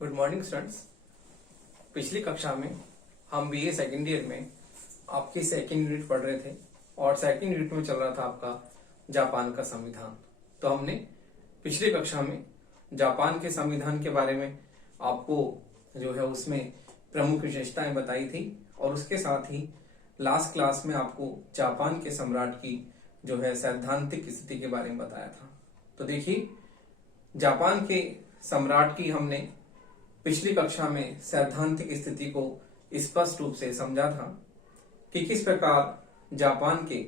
Good morning students. पिछली कक्षा में हम बीए सेकेंड ईयर में आपकी सेकेंड यूनिट पढ़ रहे थे और सेकेंड यूनिट में चल रहा था आपका जापान का संविधान। तो हमने पिछली कक्षा में जापान के संविधान के बारे में आपको जो है उसमें प्रमुख विशेषताएं बताई थी और उसके साथ ही लास्ट क्लास में आपको जापान के सम्राट की जो है सैद्धांतिक स्थिति के बारे में बताया था। तो देखिए, जापान के सम्राट की हमने पिछली कक्षा में सैद्धांतिक स्थिति को स्पष्ट रूप से समझा था कि किस प्रकार जापान के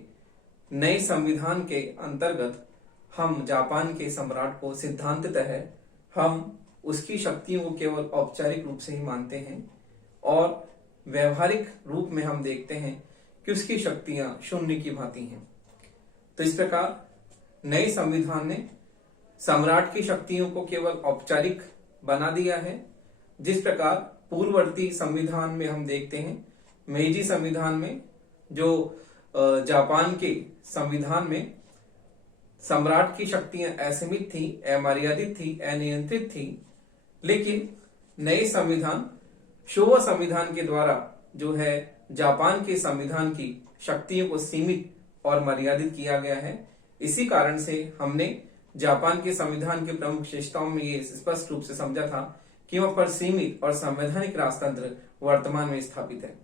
नए संविधान के अंतर्गत हम जापान के सम्राट को सिद्धांततः हम उसकी शक्तियों को केवल औपचारिक रूप से ही मानते हैं और व्यवहारिक रूप में हम देखते हैं कि उसकी शक्तियां शून्य की भांति हैं। तो इस प्रकार नए संविधान ने सम्राट की शक्तियों को केवल औपचारिक बना दिया है। जिस प्रकार पूर्ववर्ती संविधान में हम देखते हैं, मेइजी संविधान में जो जापान के संविधान में सम्राट की शक्तियां असीमित थी, अमर्यादित थी, अनियंत्रित थी, लेकिन नए संविधान शोवा संविधान के द्वारा जो है जापान के संविधान की शक्तियों को सीमित और मर्यादित किया गया है। इसी कारण से हमने जापान के संविधान के प्रमुख विशेषताओं में ये स्पष्ट रूप से समझा था कि वहां पर सीमित और संवैधानिक राजतंत्र वर्तमान में स्थापित है,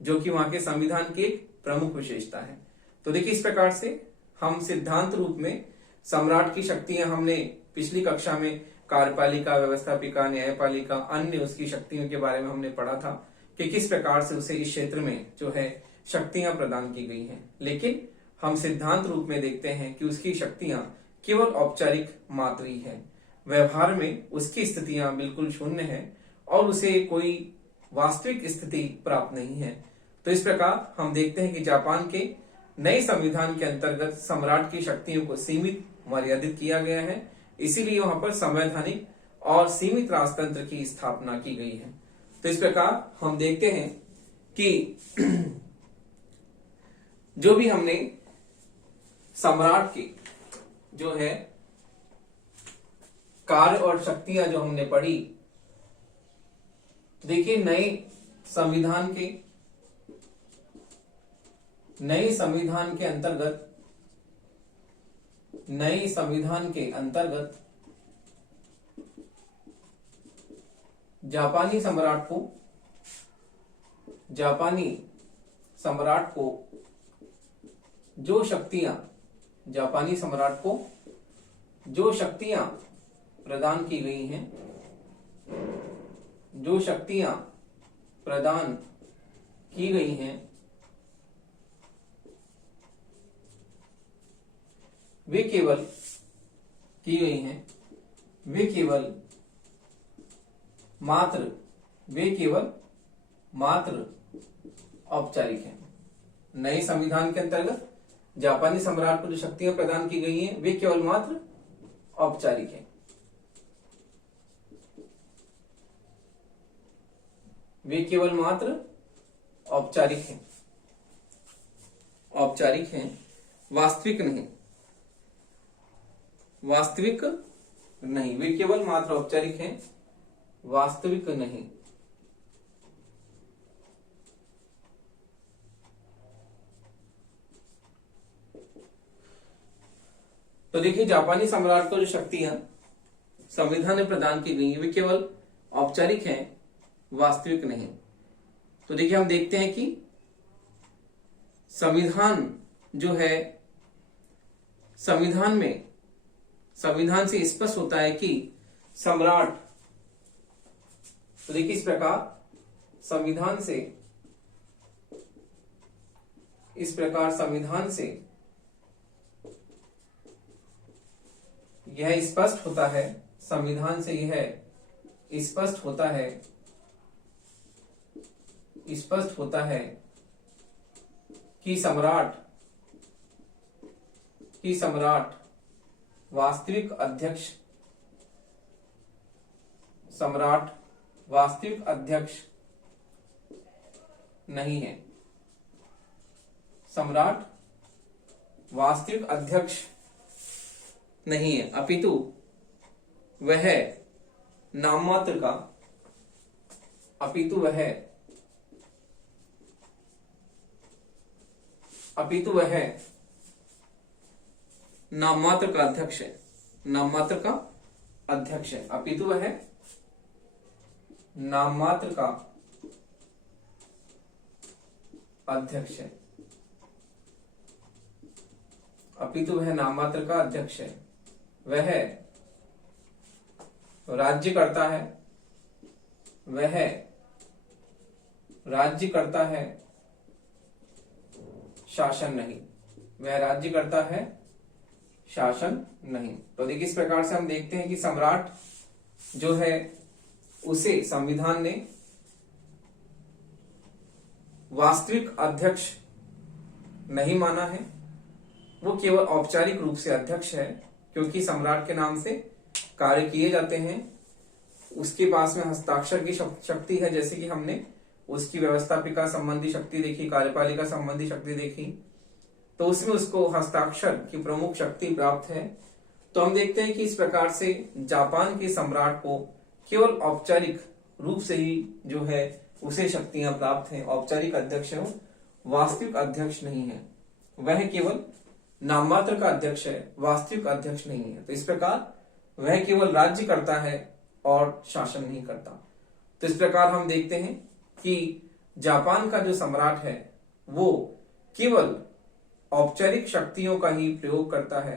जो कि वहां के संविधान की एक प्रमुख विशेषता है। तो देखिए, इस प्रकार से हम सिद्धांत रूप में सम्राट की शक्तियां हमने पिछली कक्षा में कार्यपालिका, व्यवस्थापिका, न्यायपालिका, अन्य उसकी शक्तियों के बारे में हमने पढ़ा था कि किस प्रकार से उसे इस क्षेत्र में जो है शक्तियां प्रदान की गई हैं। लेकिन हम सिद्धांत रूप में देखते हैं कि उसकी शक्तियां केवल औपचारिक मात्र ही है, व्यवहार में उसकी स्थितियां बिल्कुल शून्य है और उसे कोई वास्तविक स्थिति प्राप्त नहीं है। तो इस प्रकार हम देखते हैं कि जापान के नए संविधान के अंतर्गत सम्राट की शक्तियों को सीमित, मर्यादित किया गया है। इसीलिए वहां पर संवैधानिक और सीमित राजतंत्र की स्थापना की गई है। तो इस प्रकार हम देखते हैं कि जो भी हमने सम्राट की जो है कार्य और शक्तियां जो हमने पढ़ी, देखिए नए संविधान के अंतर्गत जापानी सम्राट को जो शक्तियां प्रदान की गई हैं, वे केवल मात्र औपचारिक हैं। नए संविधान के अंतर्गत जापानी सम्राट को जो शक्तियां प्रदान की गई हैं, वे केवल मात्र औपचारिक हैं। औपचारिक हैं, वास्तविक नहीं, वे केवल मात्र औपचारिक हैं, वास्तविक नहीं। तो देखिए, जापानी सम्राट को जो शक्तियां संविधान में प्रदान की गई हैं, वे केवल औपचारिक हैं, वास्तविक नहीं। तो देखिए, हम देखते हैं कि संविधान जो है, संविधान से स्पष्ट होता है कि सम्राट, तो देखिए इस प्रकार संविधान से यह स्पष्ट होता है, कि सम्राट वास्तविक अध्यक्ष नहीं है। सम्राट वास्तविक अध्यक्ष नहीं है, अपितु वह नाममात्र का अपितु वह नाममात्र का अध्यक्ष है, नाममात्र का अध्यक्ष है। अपितु वह नाममात्र का अध्यक्ष है, अपितु वह नाममात्र का अध्यक्ष है। वह राज्य करता है, वह राज्य करता है, शासन नहीं। वह राज्य करता है, शासन नहीं। तो देखिए इस प्रकार से हम देखते हैं कि सम्राट जो है उसे संविधान ने वास्तविक अध्यक्ष नहीं माना है, वो केवल औपचारिक रूप से अध्यक्ष है, क्योंकि सम्राट के नाम से कार्य किए जाते हैं। उसके पास में हस्ताक्षर की शक्ति है, जैसे कि हमने उसकी व्यवस्थापिका संबंधी शक्ति देखी, कार्यपालिका संबंधी शक्ति देखी, तो उसमें उसको हस्ताक्षर की प्रमुख शक्ति प्राप्त है। तो हम देखते हैं कि इस प्रकार से जापान के सम्राट को केवल औपचारिक रूप से ही जो है उसे शक्तियां प्राप्त हैं। औपचारिक अध्यक्ष है, वास्तविक अध्यक्ष नहीं है। वह केवल नाममात्र का अध्यक्ष है, वास्तविक अध्यक्ष नहीं है। तो इस प्रकार वह केवल राज्य करता है और शासन नहीं करता। तो इस प्रकार हम देखते हैं कि जापान का जो सम्राट है वो केवल औपचारिक शक्तियों का ही प्रयोग करता है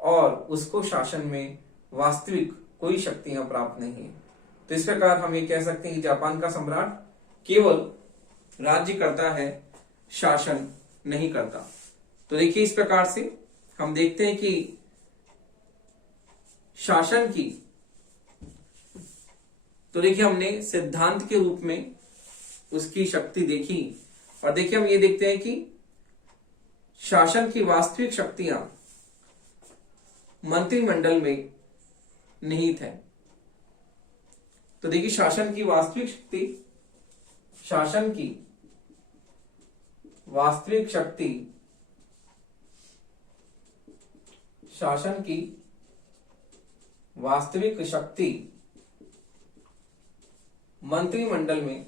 और उसको शासन में वास्तविक कोई शक्तियां प्राप्त नहीं है। तो इस प्रकार हम ये कह सकते हैं कि जापान का सम्राट केवल राज्य करता है, शासन नहीं करता। तो देखिए इस प्रकार से हम देखते हैं कि शासन की, तो देखिए हमने सिद्धांत के रूप में उसकी शक्ति देखी, और देखिए हम ये देखते हैं कि शासन की वास्तविक शक्तियां मंत्रिमंडल में निहित है। तो देखिए शासन की वास्तविक शक्ति, शासन की वास्तविक शक्ति, शासन की वास्तविक शक्ति मंत्रिमंडल में,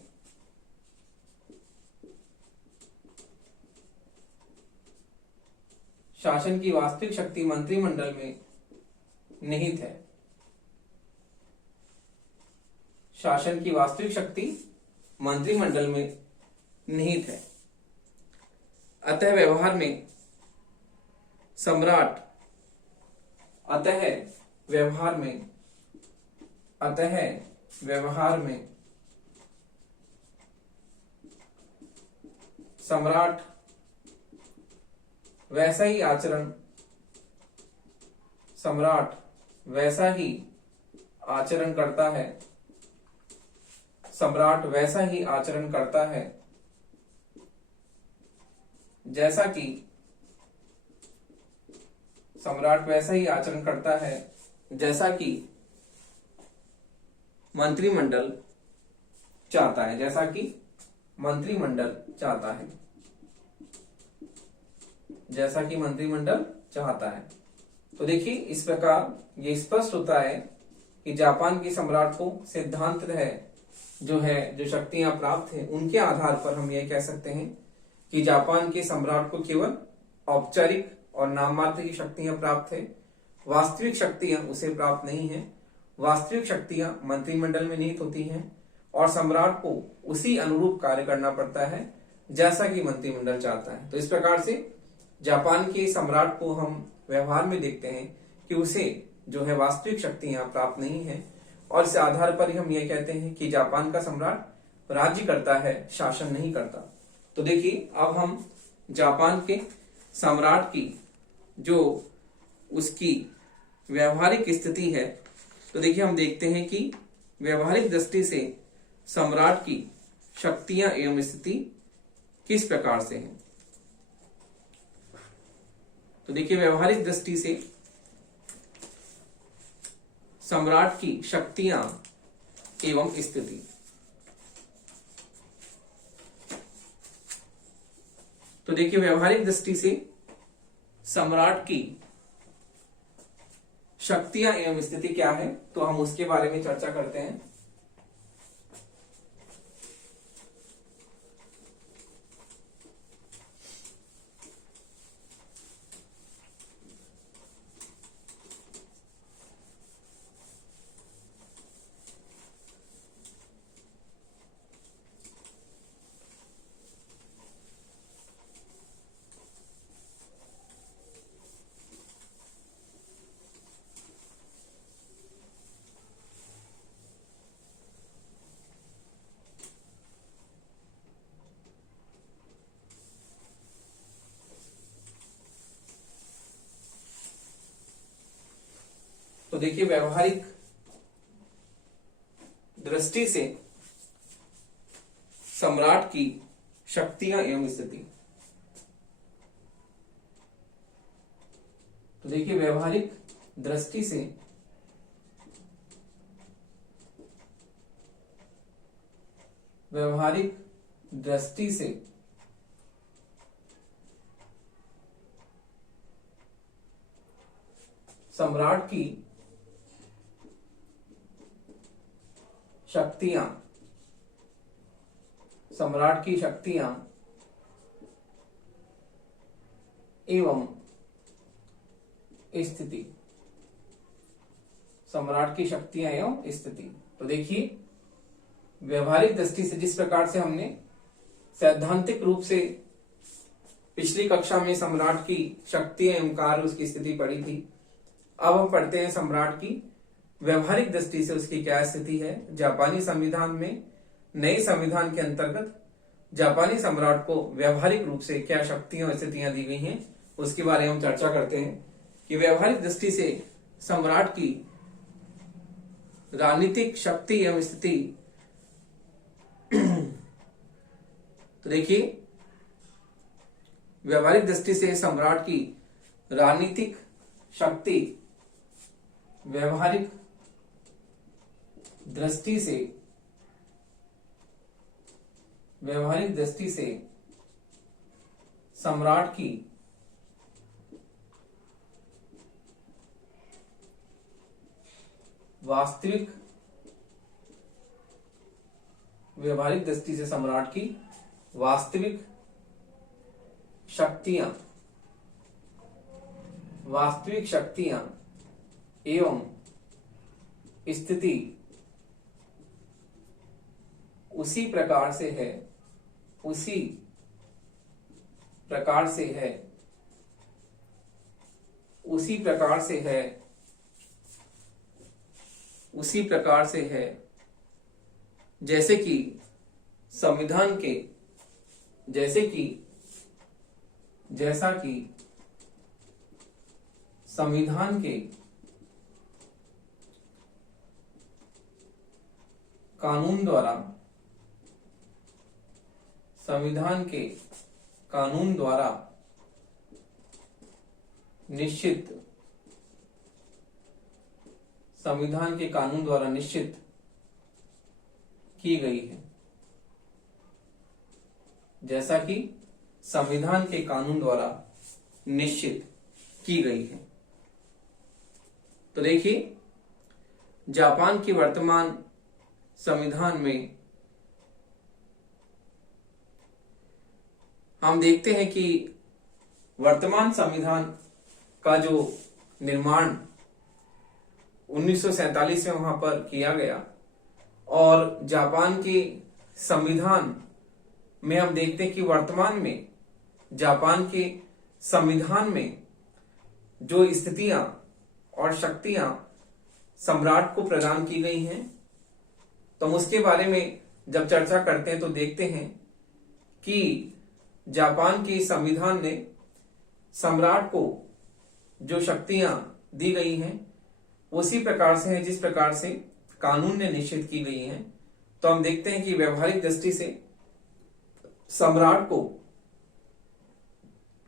शासन की वास्तविक शक्ति मंत्रिमंडल में निहित है। शासन की वास्तविक शक्ति मंत्रिमंडल में निहित है। अतः व्यवहार में सम्राट, अतः व्यवहार में, अतः व्यवहार में सम्राट वैसा ही आचरण, सम्राट वैसा ही आचरण करता है, सम्राट वैसा ही आचरण करता है जैसा कि, सम्राट वैसा ही आचरण करता है जैसा कि मंत्रिमंडल चाहता है, जैसा कि मंत्रिमंडल चाहता है, जैसा कि मंत्रिमंडल चाहता है। तो देखिए इस प्रकार ये स्पष्ट होता है कि जापान के सम्राट को सिद्धांत है जो शक्तियां प्राप्त है, उनके आधार पर हम ये कह सकते हैं कि जापान के सम्राट को केवल औपचारिक और नाममात्र की शक्तियां प्राप्त है, वास्तविक शक्तियां उसे प्राप्त नहीं है। वास्तविक शक्तियां मंत्रिमंडल में निहित होती हैं और सम्राट को उसी अनुरूप कार्य करना पड़ता है जैसा कि मंत्रिमंडल चाहता है। तो इस प्रकार से जापान के सम्राट को हम व्यवहार में देखते हैं कि उसे जो है वास्तविक शक्तियां प्राप्त नहीं है, और इस आधार पर ही हम ये कहते हैं कि जापान का सम्राट राज्य करता है, शासन नहीं करता। तो देखिए अब हम जापान के सम्राट की जो उसकी व्यवहारिक स्थिति है, तो देखिए हम देखते हैं कि व्यवहारिक दृष्टि से सम्राट की शक्तियां एवं स्थिति किस प्रकार से है। तो देखिए व्यवहारिक दृष्टि से सम्राट की शक्तियां एवं स्थिति, तो देखिए व्यवहारिक दृष्टि से सम्राट की शक्तियां एवं स्थिति क्या है, तो हम उसके बारे में चर्चा करते हैं। देखिए व्यवहारिक दृष्टि से सम्राट की शक्तियां एवं स्थिति। तो देखिए व्यवहारिक दृष्टि से सम्राट की शक्तियां एवं स्थिति। सम्राट की शक्तियां एवं स्थिति। तो देखिए व्यवहारिक दृष्टि से जिस प्रकार से हमने सैद्धांतिक रूप से पिछली कक्षा में सम्राट की शक्तियां एवं कार्य उसकी स्थिति पढ़ी थी, अब हम पढ़ते हैं सम्राट की व्यवहारिक दृष्टि से उसकी क्या स्थिति है। जापानी संविधान में नए संविधान के अंतर्गत जापानी सम्राट को व्यवहारिक रूप से क्या शक्तियां और स्थितियां दी गई हैं, उसके बारे में हम चर्चा करते हैं कि व्यवहारिक दृष्टि से सम्राट की राजनीतिक शक्ति एवं स्थिति। तो देखिए व्यवहारिक दृष्टि से सम्राट की राजनीतिक शक्ति व्यवहारिक दृष्टि से सम्राट की वास्तविक व्यवहारिक दृष्टि से सम्राट की वास्तविक शक्तियां एवं स्थिति उसी प्रकार से है जैसा कि संविधान के कानून द्वारा निश्चित की गई है। जैसा कि संविधान के कानून द्वारा निश्चित की गई है। तो देखिए जापान की वर्तमान संविधान में हम देखते हैं कि वर्तमान संविधान का जो निर्माण 1947 में वहां पर किया गया, और जापान के संविधान में हम देखते हैं कि वर्तमान में जापान के संविधान में जो स्थितियां और शक्तियां सम्राट को प्रदान की गई हैं, तो हम उसके बारे में जब चर्चा करते हैं तो देखते हैं कि जापान के संविधान ने सम्राट को जो शक्तियां दी गई हैं उसी प्रकार से है जिस प्रकार से कानून ने निश्चित की गई हैं। तो हम देखते हैं कि व्यवहारिक दृष्टि से सम्राट को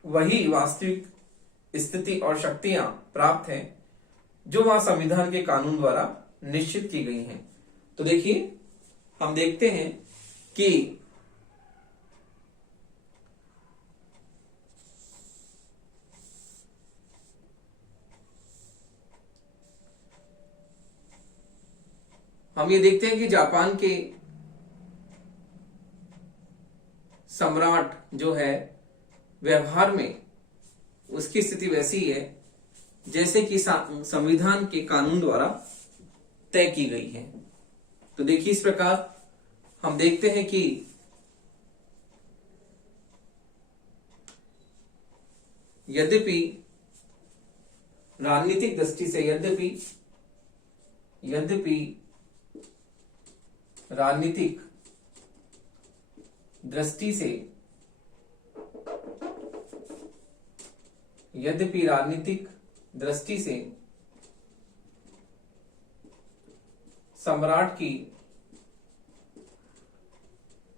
वही वास्तविक स्थिति और शक्तियां प्राप्त हैं जो वहां संविधान के कानून द्वारा निश्चित की गई हैं। तो देखिए हम देखते हैं कि जापान के सम्राट जो है व्यवहार में उसकी स्थिति वैसी है जैसे कि संविधान के कानून द्वारा तय की गई है। तो देखिए इस प्रकार हम देखते हैं कि यद्यपि राजनीतिक दृष्टि से राजनीतिक दृष्टि से सम्राट की,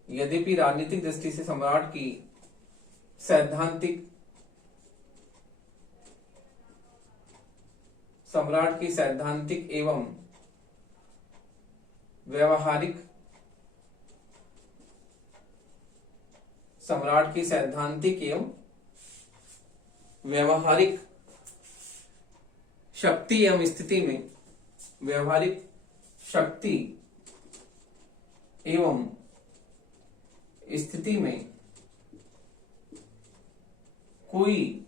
यद्यपि राजनीतिक दृष्टि से सम्राट की सैद्धांतिक एवं व्यवहारिक शक्ति एवं स्थिति में, व्यवहारिक शक्ति एवं स्थिति में कोई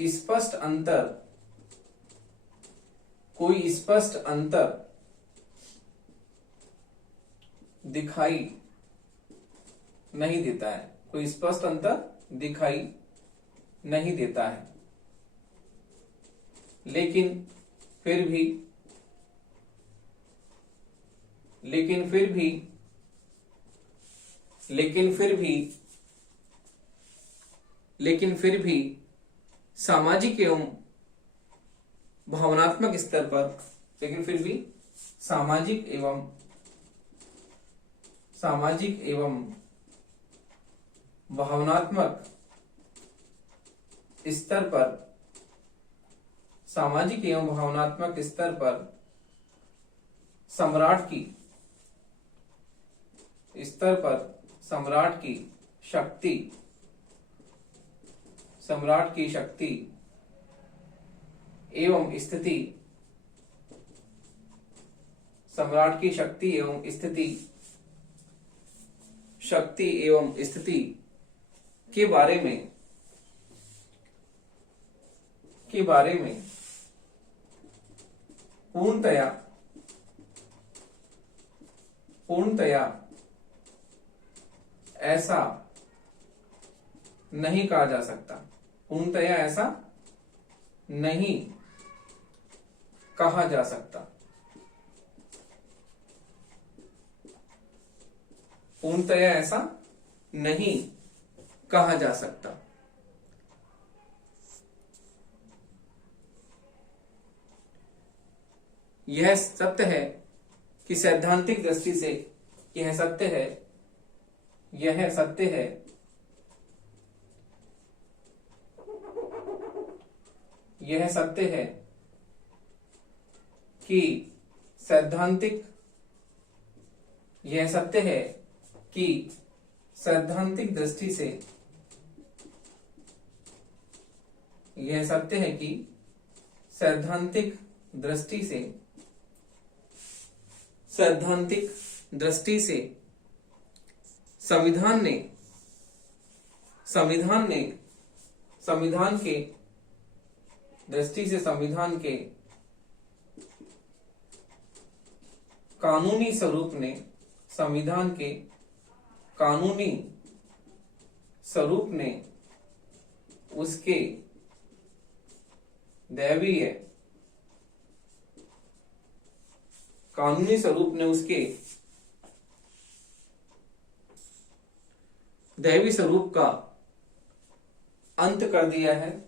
स्पष्ट अंतर दिखाई नहीं देता है, कोई स्पष्ट अंतर दिखाई नहीं देता है। लेकिन फिर भी सामाजिक एवं भावनात्मक स्तर पर, सामाजिक एवं भावनात्मक स्तर पर सम्राट की शक्ति एवं स्थिति के बारे में पूर्णतया ऐसा नहीं कहा जा सकता, पूर्णतया ऐसा नहीं कहा जा सकता, पूर्णतया ऐसा नहीं कहा जा सकता। यह सत्य है कि सैद्धांतिक दृष्टि से यह सत्य है कि सैद्धांतिक दृष्टि से संविधान के कानूनी स्वरूप ने उसके दैवी स्वरूप का अंत कर दिया है,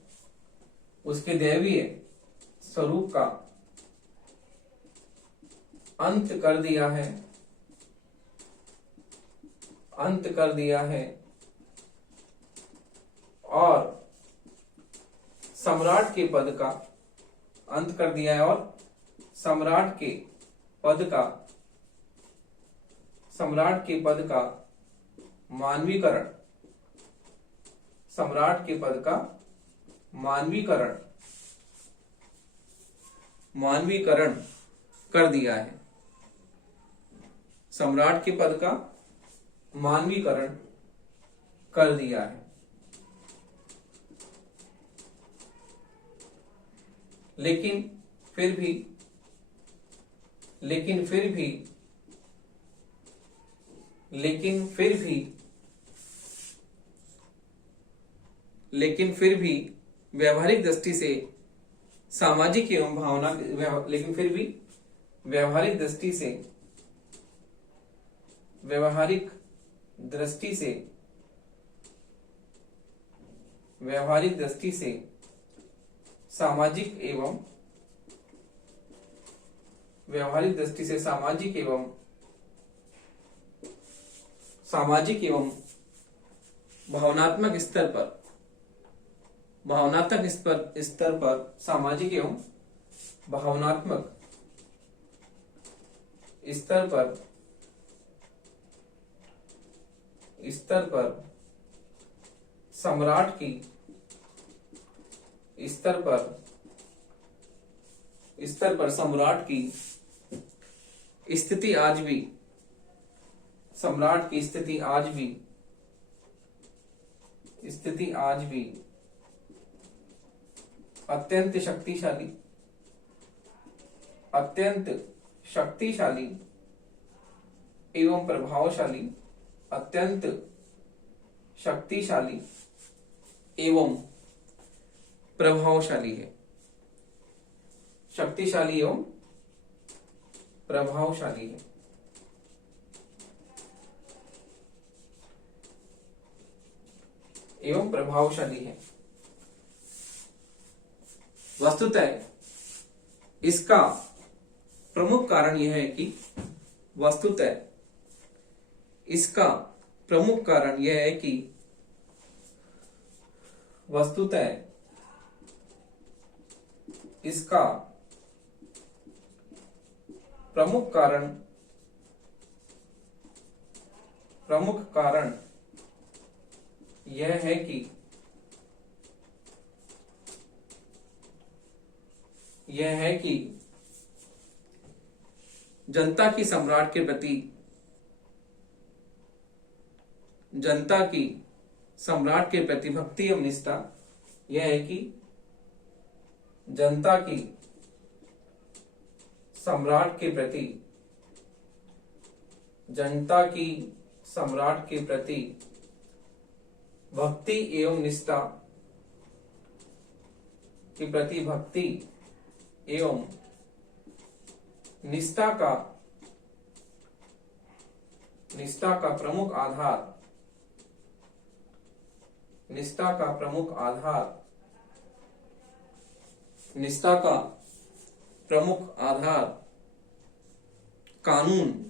उसके दैवीय स्वरूप का अंत कर दिया है और सम्राट के पद का अंत कर दिया है, और सम्राट के पद का मानवीकरण कर दिया है, सम्राट के पद का मानवीकरण कर दिया है। लेकिन फिर भी व्यावहारिक दृष्टि से सामाजिक एवं व्यावहारिक दृष्टि से सामाजिक एवं व्यवहारिक दृष्टि से सामाजिक एवं भावनात्मक स्तर पर सामाजिक एवं भावनात्मक स्तर पर सम्राट की स्थिति आज भी अत्यंत शक्तिशाली एवं प्रभावशाली है। शक्तिशाली एवं प्रभावशाली है। वस्तुतः इसका प्रमुख कारण यह है कि जनता की सम्राट के प्रति भक्ति एवं निष्ठा, यह है कि जनता की सम्राट के प्रति भक्ति एवं निष्ठा का प्रमुख आधार कानून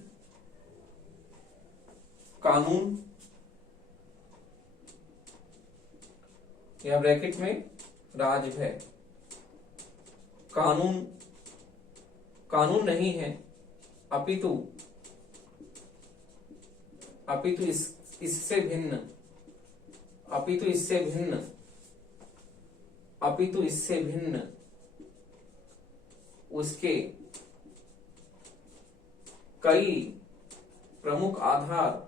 या ब्रैकेट में राजभय, कानून नहीं है, अपितु इससे भिन्न उसके कई प्रमुख आधार,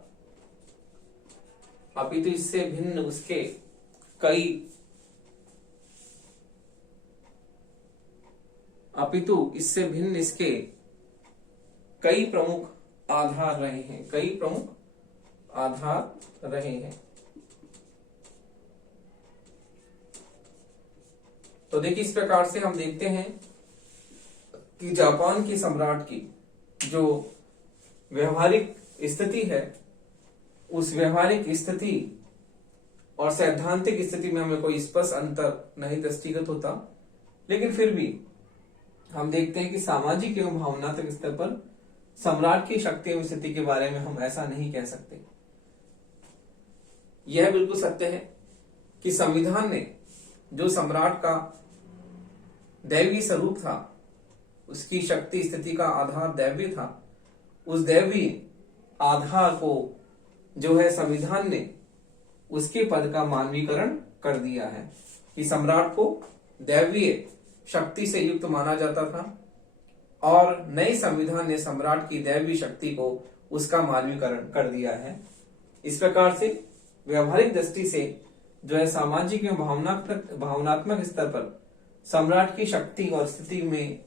इससे भिन्न इसके कई प्रमुख आधार रहे हैं। तो देखिए, इस प्रकार से हम देखते हैं कि जापान की सम्राट की जो व्यवहारिक स्थिति है, उस व्यवहारिक स्थिति और सैद्धांतिक स्थिति में हमें कोई स्पष्ट अंतर नहीं दृष्टिगत होता, लेकिन फिर भी हम देखते हैं कि सामाजिक एवं भावनात्मक स्तर पर सम्राट की शक्ति एवं स्थिति के बारे में हम ऐसा नहीं कह सकते। यह बिल्कुल सत्य है कि संविधान ने जो सम्राट का दैवीय स्वरूप था, उसकी शक्ति स्थिति का आधार दैवीय था, उस दैवीय आधार को जो है संविधान ने उसके पद का मानवीकरण कर दिया है कि सम्राट को दैवीय शक्ति से युक्त माना जाता था, और नए संविधान ने सम्राट की दैवीय शक्ति को उसका मानवीकरण कर दिया है। इस प्रकार से व्यवहारिक दृष्टि से जो है सामाजिक एवं भावनात्मक स्तर पर सम्राट की शक्ति और स्थिति में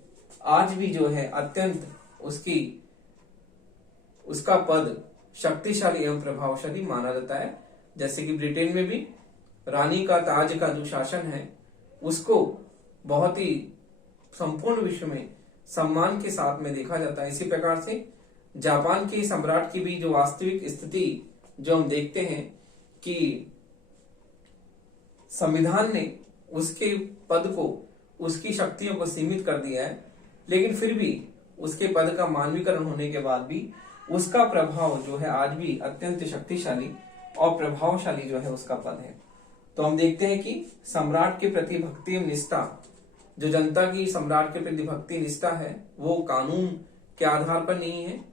आज भी जो है अत्यंत उसका पद शक्तिशाली एवं प्रभावशाली माना जाता है। जैसे कि ब्रिटेन में भी रानी का ताज का जो शासन है, उसको बहुत ही संपूर्ण विश्व में सम्मान के साथ में देखा जाता है। इसी प्रकार से जापान के सम्राट की भी जो वास्तविक स्थिति जो हम देखते हैं कि संविधान ने उसके पद को, उसकी शक्तियों को सीमित कर दिया है, लेकिन फिर भी उसके पद का मानवीकरण होने के बाद भी उसका प्रभाव जो है आज भी अत्यंत शक्तिशाली और प्रभावशाली जो है उसका पद है। तो हम देखते हैं कि सम्राट के प्रति भक्ति एवं निष्ठा, जो जनता की सम्राट के प्रति भक्ति निष्ठा है वो कानून के आधार पर नहीं है,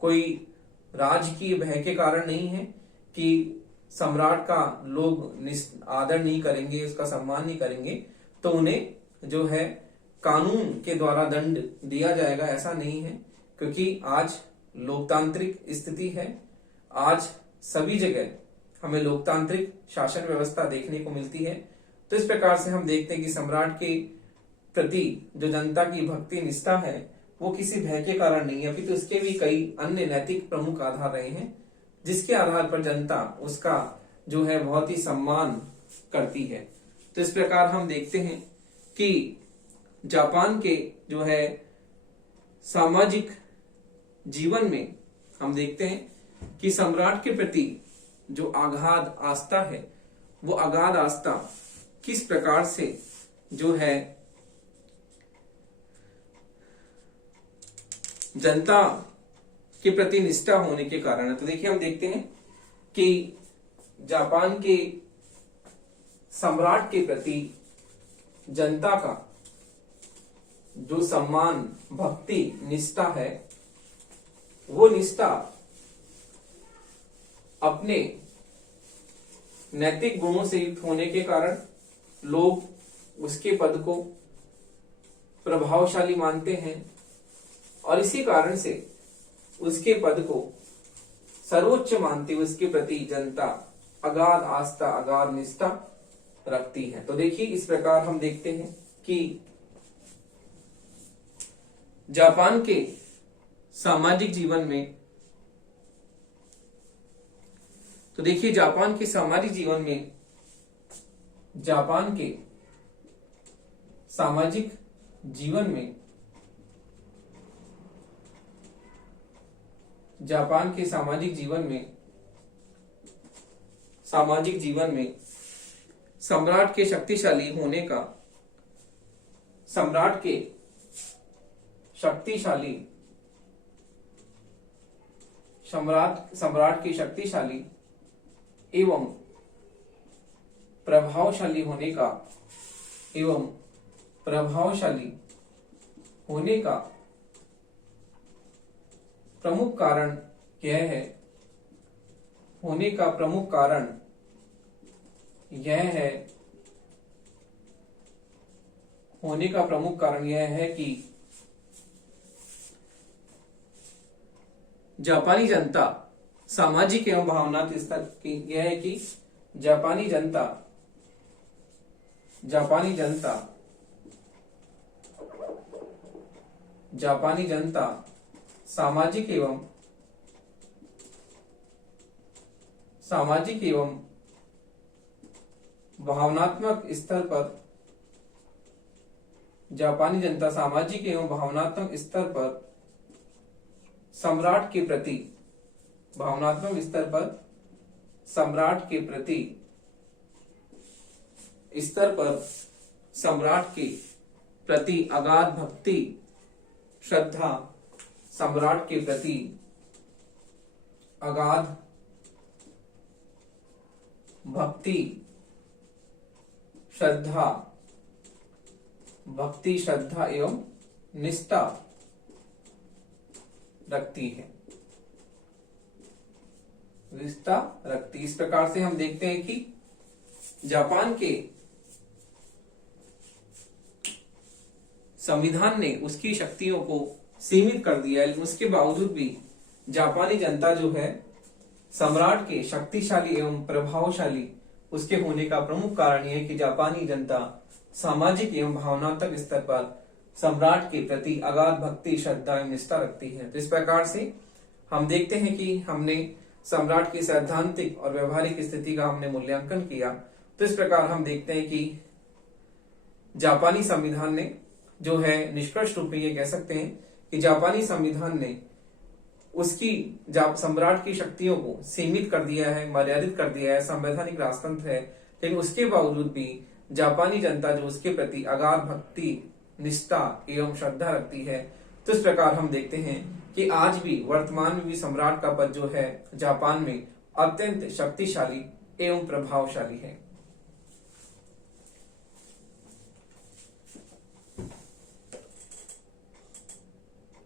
कोई राजकीय भय के कारण नहीं है कि सम्राट का लोग आदर नहीं करेंगे, उसका सम्मान नहीं करेंगे तो उन्हें जो है कानून के द्वारा दंड दिया जाएगा, ऐसा नहीं है। क्योंकि आज लोकतांत्रिक स्थिति है, आज सभी जगह हमें लोकतांत्रिक शासन व्यवस्था देखने को मिलती है। तो इस प्रकार से हम देखते हैं कि सम्राट के प्रति जो जनता की भक्ति निष्ठा है वो किसी भय के कारण नहीं है, अपितु इसके भी कई अन्य नैतिक प्रमुख आधार रहे हैं जिसके आधार पर जनता उसका जो है बहुत ही सम्मान करती है। तो इस प्रकार हम देखते हैं कि जापान के जो है सामाजिक जीवन में हम देखते हैं कि सम्राट के प्रति जो अगाध आस्था है वो अगाध आस्था किस प्रकार से जो है जनता के प्रति निष्ठा होने के कारण है। तो देखिए हम देखते हैं कि जापान के सम्राट के प्रति जनता का जो सम्मान भक्ति निष्ठा है वो निष्ठा अपने नैतिक गुणों से युक्त होने के कारण लोग उसके पद को प्रभावशाली मानते हैं और इसी कारण से उसके पद को सर्वोच्च मानते हुए उसके प्रति जनता अगाध आस्था अगाध निष्ठा रखती है। तो देखिए इस प्रकार हम देखते हैं कि जापान के सामाजिक जीवन में, तो देखिए जापान के सामाजिक जीवन में जापान के सामाजिक जीवन में जापान के सामाजिक जीवन में सम्राट के शक्तिशाली होने का, सम्राट के शक्तिशाली एवं प्रभावशाली होने का प्रमुख कारण यह है, कि जापानी जनता सामाजिक एवं भावनात्मक स्तर की, यह है कि जापानी जनता सामाजिक एवं भावनात्मक स्तर पर सम्राट के प्रति अगाध भक्ति श्रद्धा, सम्राट के प्रति अगाध भक्ति श्रद्धा एवं निष्ठा रखती है, इस प्रकार से हम देखते हैं कि जापान के संविधान ने उसकी शक्तियों को सीमित कर दिया है, उसके बावजूद भी जापानी जनता जो है सम्राट के शक्तिशाली एवं प्रभावशाली उसके होने का प्रमुख कारण यह है कि जापानी जनता सामाजिक एवं भावनात्मक स्तर पर सम्राट के प्रति अगाध भक्ति श्रद्धा एवं निष्ठा रखती है। तो इस प्रकार से हम देखते हैं कि हमने सम्राट की सैद्धांतिक और व्यवहारिक स्थिति का हमने मूल्यांकन किया। तो इस प्रकार हम देखते हैं कि जापानी संविधान ने जो है निष्कर्ष रूप में ये कह सकते हैं कि जापानी संविधान ने उसकी सम्राट की शक्तियों को सीमित कर दिया है, मर्यादित कर दिया है, संवैधानिक राजतंत्र है, लेकिन उसके बावजूद भी जापानी जनता जो उसके प्रति अगाध भक्ति निष्ठा एवं श्रद्धा रखती है तो इस प्रकार हम देखते हैं कि आज भी वर्तमान में भी सम्राट का पद जो है जापान में अत्यंत शक्तिशाली एवं प्रभावशाली है।